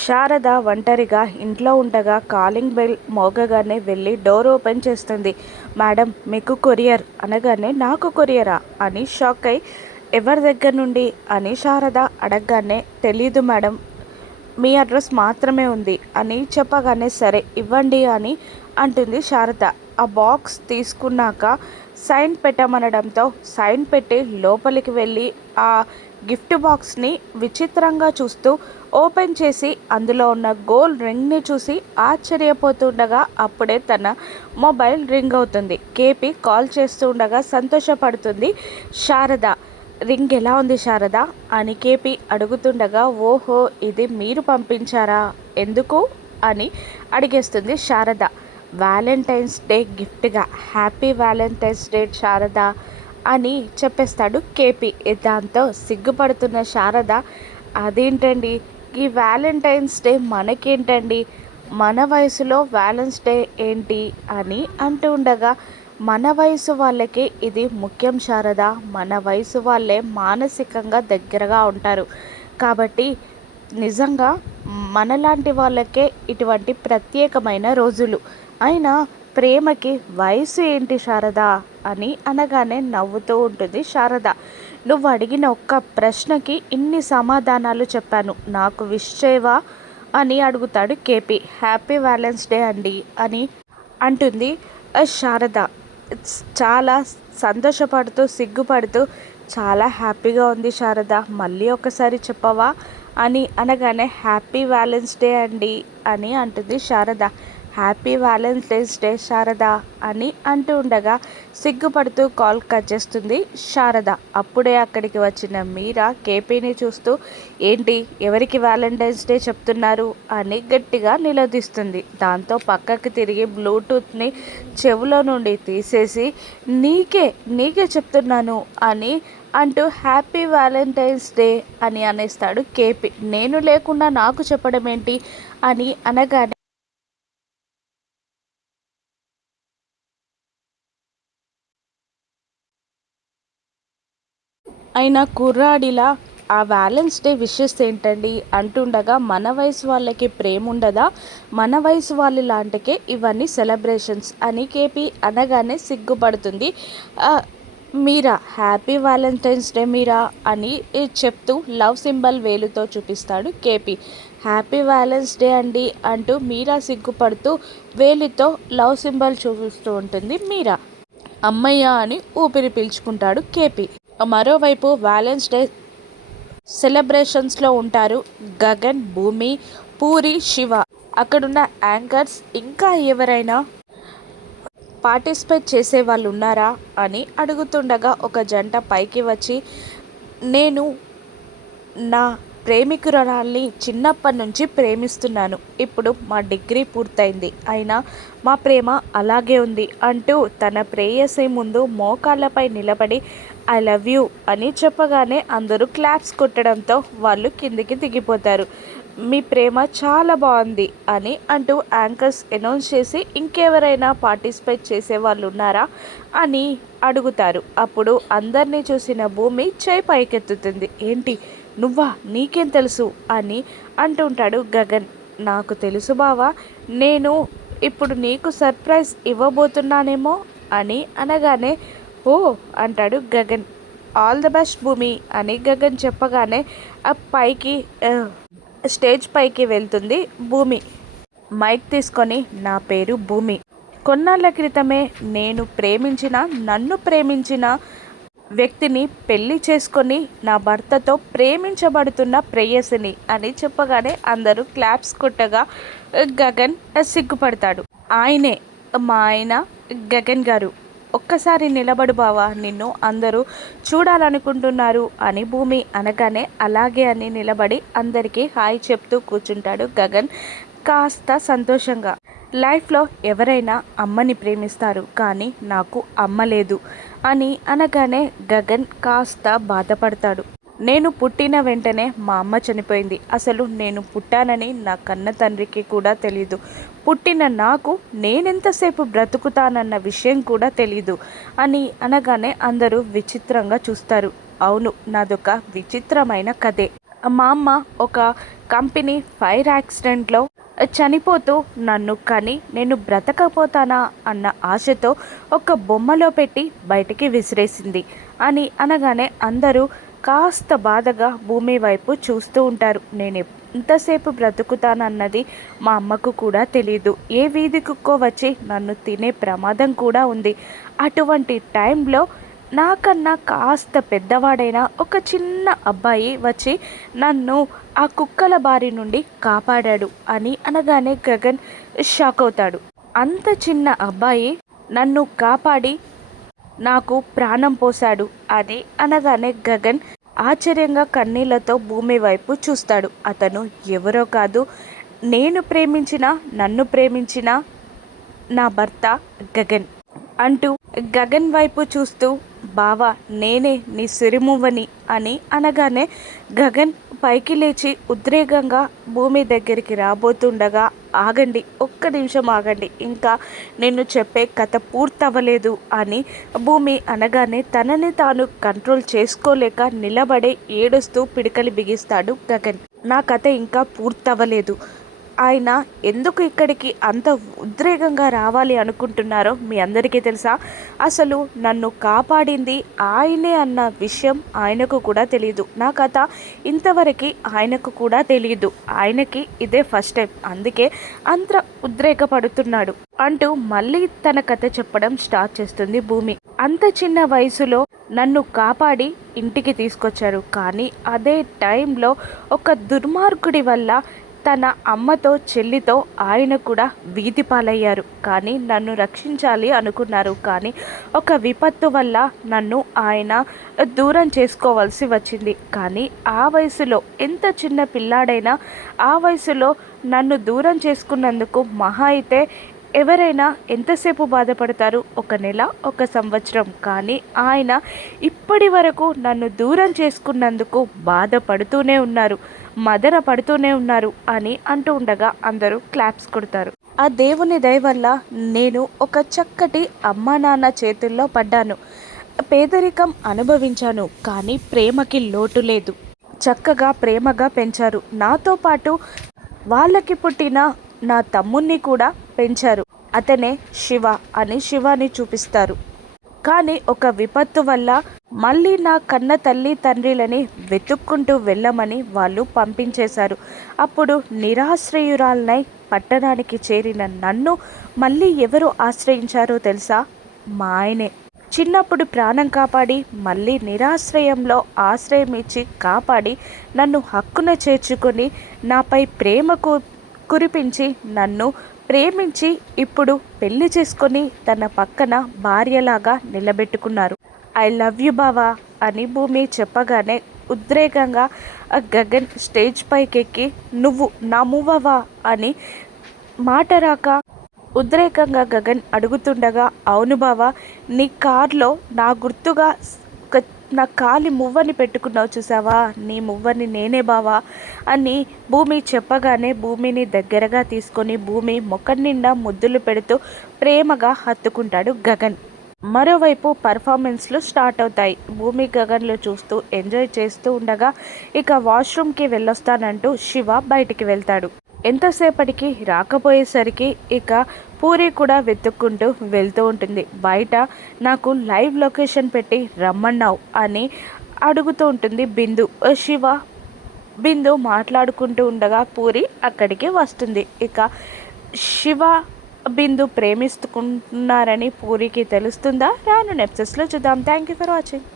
శారద ఒంటరిగా ఇంట్లో ఉండగా కాలింగ్ బెల్ మోగగానే వెళ్ళి డోర్ ఓపెన్ చేస్తుంది. మేడం మీకు కొరియర్ అనగానే నాకు కొరియరా అని షాక్ అయి ఎవరి దగ్గర నుండి అని శారద అడగగానే తెలీదు మేడం, మీ అడ్రస్ మాత్రమే ఉంది అని చెప్పగానే సరే ఇవ్వండి అని అంటుంది శారద. ఆ బాక్స్ తీసుకున్నాక సైన్ పెట్టమనడంతో సైన్ పెట్టి లోపలికి వెళ్ళి ఆ గిఫ్ట్ బాక్స్ని విచిత్రంగా చూస్తూ ఓపెన్ చేసి అందులో ఉన్న గోల్డ్ రింగ్ని చూసి ఆశ్చర్యపోతుండగా అప్పుడే తన మొబైల్ రింగ్ అవుతుంది. కేపీ కాల్ చేస్తూ ఉండగా సంతోషపడుతుంది శారద. రింగ్ ఎలా ఉంది శారద అని కేపీ అడుగుతుండగా ఓహో ఇది మీరు పంపించారా, ఎందుకు అని అడిగేస్తుంది శారద. వ్యాలంటైన్స్ డే గిఫ్ట్గా హ్యాపీ వ్యాలంటైన్స్ డే శారద అని చెప్పేస్తాడు కేపీ. దాంతో సిగ్గుపడుతున్న శారద అదేంటండి ఈ వ్యాలంటైన్స్ డే మనకేంటండి, మన వయసులో వ్యాలెన్స్ డే ఏంటి అని అంటూ ఉండగా మన వయసు వాళ్ళకి ఇది ముఖ్యం శారద, మన వయసు వాళ్ళే మానసికంగా దగ్గరగా ఉంటారు కాబట్టి నిజంగా మనలాంటి వాళ్ళకే ఇటువంటి ప్రత్యేకమైన రోజులు. అయినా ప్రేమకి వయసు ఏంటి శారద అని అనగానే నవ్వుతూ ఉంటుంది శారద. నువ్వు అడిగిన ఒక్క ప్రశ్నకి ఇన్ని సమాధానాలు చెప్పాను, నాకు విష్ చేయవా అని అడుగుతాడు కేపీ. హ్యాపీ వ్యాలెన్స్ డే అండి అని అంటుంది శారద. చాలా సంతోషపడుతూ సిగ్గుపడుతూ చాలా హ్యాపీగా ఉంది శారద, మళ్ళీ ఒకసారి చెప్పవా అని అనగానే హ్యాపీ వ్యాలెన్స్ డే అండి అని అంటుంది Sharada. Happy Valentine's day Sharada అని అంటూ ఉండగా సిగ్గుపడుతూ కాల్ కట్ చేస్తుంది శారద. అప్పుడే అక్కడికి వచ్చిన మీరా కేపీని చూస్తూ ఏంటి ఎవరికి వ్యాలంటైన్స్ డే చెప్తున్నారు అని గట్టిగా నిలదీస్తుంది. దాంతో పక్కకి తిరిగి బ్లూటూత్ని చెవులో నుండి తీసేసి నీకే చెప్తున్నాను అని అంటూ హ్యాపీ వ్యాలంటైన్స్ డే అని అనేస్తాడు కేపీ. నేను లేకుండా నాకు చెప్పడం ఏంటి అని అనగానే అయినా కుర్రాడిలా ఆ వ్యాలెన్స్ డే విషెస్ ఏంటండి అంటుండగా మన వయసు వాళ్ళకి ప్రేమ ఉండదా, మన వయసు వాళ్ళు లాంటికే ఇవన్నీ సెలబ్రేషన్స్ అని కేపీ అనగానే సిగ్గుపడుతుంది మీరా. హ్యాపీ వ్యాలంటైన్స్ డే మీరా అని చెప్తూ లవ్ సింబల్ వేలుతో చూపిస్తాడు కేపీ. హ్యాపీ వ్యాలెన్స్ డే అండి అంటూ మీరా సిగ్గుపడుతూ వేలితో లవ్ సింబల్ చూపిస్తూ ఉంటుంది మీరా. అమ్మయ్య అని ఊపిరి పీల్చుకుంటాడు కేపీ. మరోవైపు వ్యాలెన్స్ డే సెలబ్రేషన్స్లో ఉంటారు గగన్, భూమి, పూరి, శివ. అక్కడున్న యాంకర్స్ ఇంకా ఎవరైనా పార్టిసిపేట్ చేసే వాళ్ళు ఉన్నారా అని అడుగుతుండగా ఒక జంట పైకి వచ్చి నేను నా ప్రేమికురాల్ని చిన్నప్పటి నుంచి ప్రేమిస్తున్నాను, ఇప్పుడు మా డిగ్రీ పూర్తయింది, అయినా మా ప్రేమ అలాగే ఉంది అంటూ తన ప్రేయసి ముందు మోకాళ్ళపై నిలబడి ఐ లవ్ యూ అని చెప్పగానే అందరూ క్లాప్స్ కొట్టడంతో వాళ్ళు కిందికి దిగిపోతారు. మీ ప్రేమ చాలా బాగుంది అని అంటూ యాంకర్స్ అనౌన్స్ చేసి ఇంకెవరైనా పార్టిసిపేట్ చేసే వాళ్ళు ఉన్నారా అని అడుగుతారు. అప్పుడు అందరినీ చూసిన భూమి చేయి పైకెత్తుతుంది. ఏంటి నువ్వా, నీకేం తెలుసు అని అంటుంటాడు గగన్. నాకు తెలుసు బావా, నేను ఇప్పుడు నీకు సర్ప్రైజ్ ఇవ్వబోతున్నానేమో అని అనగానే ఓ అంటాడు గగన్. ఆల్ ద బెస్ట్ భూమి అని గగన్ చెప్పగానే ఆ పైకి స్టేజ్ పైకి వెళ్తుంది భూమి. మైక్ తీసుకొని నా పేరు భూమి, కొన్నాళ్ళ క్రితమే నన్ను ప్రేమించిన వ్యక్తిని పెళ్లి చేసుకొని నా భర్తతో ప్రేమించబడుతున్న ప్రేయసిని అని చెప్పగానే అందరూ క్లాప్స్ కొట్టగా గగన్ సిగ్గుపడతాడు. ఆయనే మా ఆయన గగన్ గారు, ఒక్కసారి నిలబడు బావా, నిన్ను అందరూ చూడాలనుకుంటున్నారు అని భూమి అనగానే అలాగే అని నిలబడి అందరికీ హాయ్ చెప్తూ కూర్చుంటాడు గగన్ కాస్త సంతోషంగా. లైఫ్లో ఎవరైనా అమ్మని ప్రేమిస్తారు కానీ నాకు అమ్మ లేదు అని అనగానే గగన్ కాస్త బాధపడతాడు. నేను పుట్టిన వెంటనే మా అమ్మ చనిపోయింది, అసలు నేను పుట్టానని నా కన్న తండ్రికి కూడా తెలీదు, పుట్టిన నాకు నేనెంతసేపు బ్రతుకుతానన్న విషయం కూడా తెలీదు అని అనగానే అందరూ విచిత్రంగా చూస్తారు. అవును, నాదొక విచిత్రమైన కథే. మా అమ్మ ఒక కంపెనీ ఫైర్ యాక్సిడెంట్లో చనిపోతూ నన్ను కని నేను బ్రతకపోతానా అన్న ఆశతో ఒక బొమ్మలో పెట్టి బయటికి విసిరేసింది అని అనగానే అందరూ కాస్త బాధగా భూమి వైపు చూస్తూ ఉంటారు. నేను ఎంతసేపు బ్రతుకుతానన్నది మా అమ్మకు కూడా తెలియదు. ఏ వీధి కుక్కో వచ్చి నన్ను తినే ప్రమాదం కూడా ఉంది. అటువంటి టైంలో నాకన్నా కాస్త పెద్దవాడైన ఒక చిన్న అబ్బాయి వచ్చి నన్ను ఆ కుక్కల బారి నుండి కాపాడాడు అని అనగానే గగన్ షాక్ అవుతాడు. అంత చిన్న అబ్బాయి నన్ను కాపాడి నాకు ప్రాణం పోశాడు అని అనగానే గగన్ ఆశ్చర్యంగా కన్నీళ్లతో భూమి వైపు చూస్తాడు. అతను ఎవరో కాదు, నేను ప్రేమించిన, నన్ను ప్రేమించిన నా భర్త గగన్ అంటూ గగన్ వైపు చూస్తూ బావా నేనే నీ సిరిమువ్వని అని అనగానే గగన్ పైకి లేచి ఉద్రేకంగా భూమి దగ్గరికి రాబోతుండగా ఆగండి, ఒక్క నిమిషం ఆగండి, ఇంకా నేను చెప్పే కథ పూర్తవ్వలేదు అని భూమి అనగానే తనని తాను కంట్రోల్ చేసుకోలేక నిలబడే ఏడుస్తూ పిడికలి బిగిస్తాడు గగన్. నా కథ ఇంకా పూర్తవ్వలేదు. ఆయన ఎందుకు ఇక్కడికి అంత ఉద్రేకంగా రావాలి అనుకుంటున్నారో మీ అందరికీ తెలుసా? అసలు నన్ను కాపాడింది ఆయనే అన్న విషయం ఆయనకు కూడా తెలియదు. నా కథ ఇంతవరకు ఆయనకు కూడా తెలియదు. ఆయనకి ఇదే ఫస్ట్ టైం, అందుకే అంత ఉద్రేకపడుతున్నాడు అంటూ మళ్ళీ తన కథ చెప్పడం స్టార్ట్ చేస్తుంది భూమి. అంత చిన్న వయసులో నన్ను కాపాడి ఇంటికి తీసుకొచ్చారు, కానీ అదే టైంలో ఒక దుర్మార్గుడి వల్ల తన అమ్మతో చెల్లితో ఆయన కూడా వీధి పాలయ్యారు. కానీ నన్ను రక్షించాలి అనుకున్నారు, కానీ ఒక విపత్తు వల్ల నన్ను ఆయన దూరం చేసుకోవాల్సి వచ్చింది. కానీ ఆ వయసులో, ఎంత చిన్న పిల్లాడైనా ఆ వయసులో నన్ను దూరం చేసుకున్నందుకు మహా అయితే ఎవరైనా ఎంతసేపు బాధపడతారు? ఒక నెల, ఒక సంవత్సరం. కానీ ఆయన ఇప్పటి వరకు నన్ను దూరం చేసుకున్నందుకు బాధపడుతూనే ఉన్నారు, మదన పడుతూనే ఉన్నారు అని అంటూ ఉండగా అందరూ క్లాప్స్ కొడతారు. ఆ దేవుని దయ వల్ల నేను ఒక చక్కటి అమ్మా నాన్న చేతుల్లో పడ్డాను. పేదరికం అనుభవించాను, కానీ ప్రేమకి లోటు లేదు. చక్కగా ప్రేమగా పెంచారు. నాతో పాటు వాళ్ళకి పుట్టిన నా తమ్ముణ్ణి కూడా పెంచారు. అతనే శివ అని శివాని చూపిస్తారు. కానీ ఒక విపత్తు వల్ల మళ్ళీ నా కన్న తల్లి తండ్రులని వెతుక్కుంటూ వెళ్ళమని వాళ్ళు పంపించేశారు. అప్పుడు నిరాశ్రయురాలనై పట్టణానికి చేరిన నన్ను మళ్ళీ ఎవరు ఆశ్రయించారో తెలుసా? మా ఆయనే. చిన్నప్పుడు ప్రాణం కాపాడి మళ్ళీ నిరాశ్రయంలో ఆశ్రయం ఇచ్చి కాపాడి నన్ను హక్కున చేర్చుకొని నాపై ప్రేమకు కురిపించి నన్ను ప్రేమించి ఇప్పుడు పెళ్లి చేసుకొని తన పక్కన భార్యలాగా నిలబెట్టుకున్నారు. ఐ లవ్ యు బావా అని భూమి చెప్పగానే ఉద్రేకంగా గగన్ స్టేజ్ పైకెక్కి నువ్వు నా మువ్వవా అని మాట రాక ఉద్రేకంగా గగన్ అడుగుతుండగా అవును బావా, నీ కార్లో నా గుర్తుగా నా కాలి మువ్వని పెట్టుకున్నావు చూసావా, నీ మువ్వని నేనే బావా అని భూమి చెప్పగానే భూమిని దగ్గరగా తీసుకొని భూమి ముఖం నిండా ముద్దులు పెడుతూ ప్రేమగా హత్తుకుంటాడు గగన్. మరోవైపు పర్ఫార్మెన్స్లు స్టార్ట్ అవుతాయి. భూమి గగన్లు చూస్తూ ఎంజాయ్ చేస్తూ ఉండగా ఇక వాష్రూమ్కి వెళ్ళొస్తానంటూ శివ బయటికి వెళ్తాడు. ఎంతసేపటికి రాకపోయేసరికి ఇక పూరి కూడా వెతుక్కుంటూ వెళ్తూ ఉంటుంది. బయట నాకు లైవ్ లొకేషన్ పెట్టి రమ్మన్నావు అని అడుగుతూ ఉంటుంది బిందు. శివ బిందు మాట్లాడుకుంటూ ఉండగా పూరి అక్కడికి వస్తుంది. ఇక శివ బిందు ప్రేమిస్తున్నారని పూరికి తెలుస్తుందా? రాను ఎపిసోడ్స్లో చూద్దాం. Thank you for watching.